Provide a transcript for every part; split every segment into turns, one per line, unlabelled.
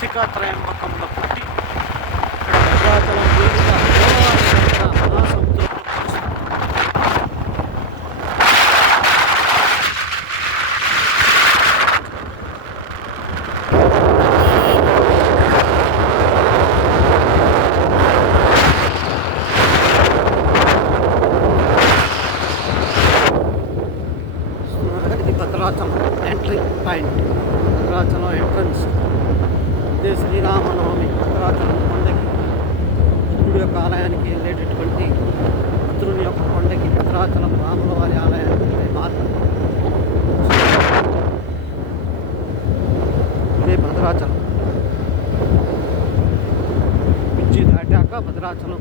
నాసికా త్రయంబకంలో పుట్టి ప్రజాతలం జీవిత అనాసంతో Bhadrachalam entry point. Bhadrachalam entrance. అదే శ్రీరామనవమి భద్రాచలం కొండకి శివుడి యొక్క ఆలయానికి వెళ్ళేటటువంటి భద్రుని యొక్క కొండకి భద్రాచలం రాముల వారి ఆలయానికి వెళ్ళే మార్గం. ఇదే భద్రాచలం. బ్రిడ్జి దాటాక భద్రాచలం.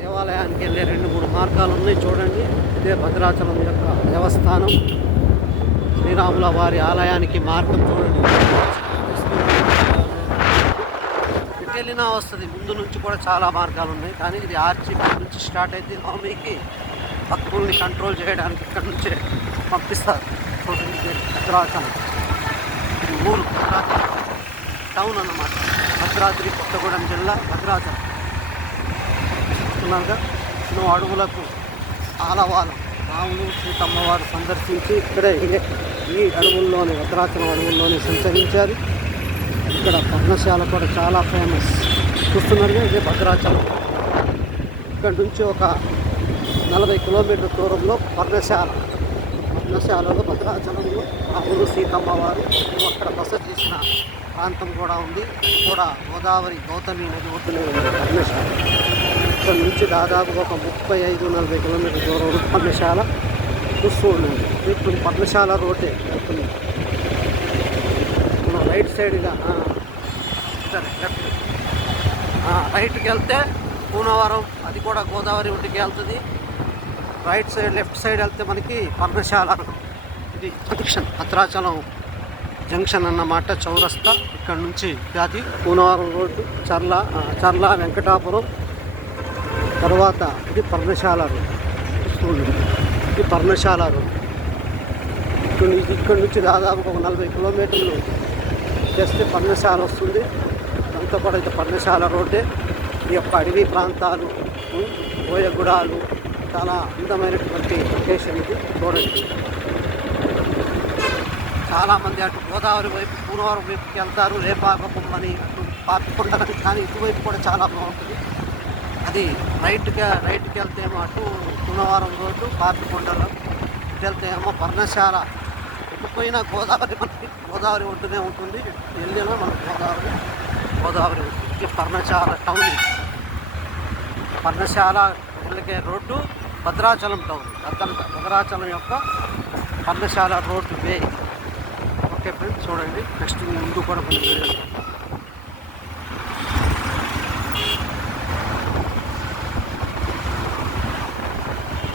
దేవాలయానికి వెళ్ళే రెండు మూడు మార్గాలు ఉన్నాయి చూడండి. ఇదే భద్రాచలం యొక్క దేవస్థానం. శ్రీరాముల వారి ఆలయానికి మార్గం చూడండి. ఇటు వెళ్ళినా వస్తుంది. ముందు నుంచి కూడా చాలా మార్గాలు ఉన్నాయి. కానీ ఇది ఆర్చి నుంచి స్టార్ట్ అయితే నవమికి భక్తుల్ని కంట్రోల్ చేయడానికి ఇక్కడ నుంచే పంపిస్తారు. భద్రాచలం. ఇది ఊరు భద్రాచలం. టౌన్ అన్నమాట. భద్రాద్రి కొత్తగూడెం జిల్లా భద్రాచలం. చూస్తున్నారుగా ఎన్నో అడవులకు ఆలవాలం. రాములు సీతమ్మవారు సందర్శించి ఇక్కడే ఇదే ఈ అడవుల్లోని భద్రాచలం అడవుల్లోనే సంచరించారు. ఇక్కడ పర్ణశాల కూడా చాలా ఫేమస్ చూస్తున్నారుగా ఇదే భద్రాచలం. ఇక్కడ నుంచి ఒక నలభై కిలోమీటర్ దూరంలో పర్ణశాల. పర్ణశాలలో భద్రాచలంలో రాములు సీతమ్మ వారు అక్కడ బస చేసిన ప్రాంతం కూడా ఉంది. కూడా గోదావరి గౌతమి నది ఒడ్డునే ఉంది పర్ణశాల. ఇక్కడ నుంచి దాదాపు ఒక ముప్పై ఐదు నలభై కిలోమీటర్ దూరం పర్ణశాల చూస్తూ ఉండండి ఇప్పుడు పర్ణశాల రోడ్డే. వెళ్తుంది మన రైట్ సైడ్గా సరే లెఫ్ట్. రైట్కి వెళ్తే పూనవరం అది కూడా గోదావరి ఒడ్డుకి వెళ్తుంది. రైట్ సైడ్ లెఫ్ట్ సైడ్ వెళ్తే మనకి పర్ణశాల ఇది జంక్షన్ భద్రాచలం జంక్షన్ అన్నమాట చౌరస్తా. ఇక్కడ నుంచి అది పూనవరం రోడ్డు చర్ల చర్ల వెంకటాపురం. తర్వాత ఇది పర్ణశాల రోడ్ చూడండి. ఇది పర్ణశాల రోడ్ ఇక్కడ నుంచి ఇక్కడ నుంచి దాదాపు ఒక నలభై కిలోమీటర్లు చేస్తే పర్ణశాల వస్తుంది. అంతా కూడా ఇది పర్ణశాల రోడ్డే. ఈ యొక్క అడవి ప్రాంతాలు ఉం, చాలా అందమైనటువంటి లొకేషన్ ఇది. చూడండి. చాలామంది అటు గోదావరి వైపు పూర్వవరం వైపుకి వెళ్తారు. రేపాగపమ్మని బొమ్మని అటు పాపికొండలని కానీ ఇటువైపు కూడా చాలా బాగుంటుంది. అది రైట్కి రైట్కి వెళ్తేమో అటు పునవరం రోడ్డు పాపికొండలో ఇటు వెళ్తే ఏమో పర్ణశాల. ఇకపోయినా గోదావరి మనకి గోదావరి ఒడ్డునే ఉంటుంది. వెళ్ళినా మనకు గోదావరి గోదావరి ఒడ్డు. పర్ణశాల టౌన్ పర్ణశాల వెళ్ళకే రోడ్డు భద్రాచలం టౌన్. అద్దంత భద్రాచలం యొక్క Parnasala road way. Okay friends చూడండి. నెక్స్ట్ ముందు కూడా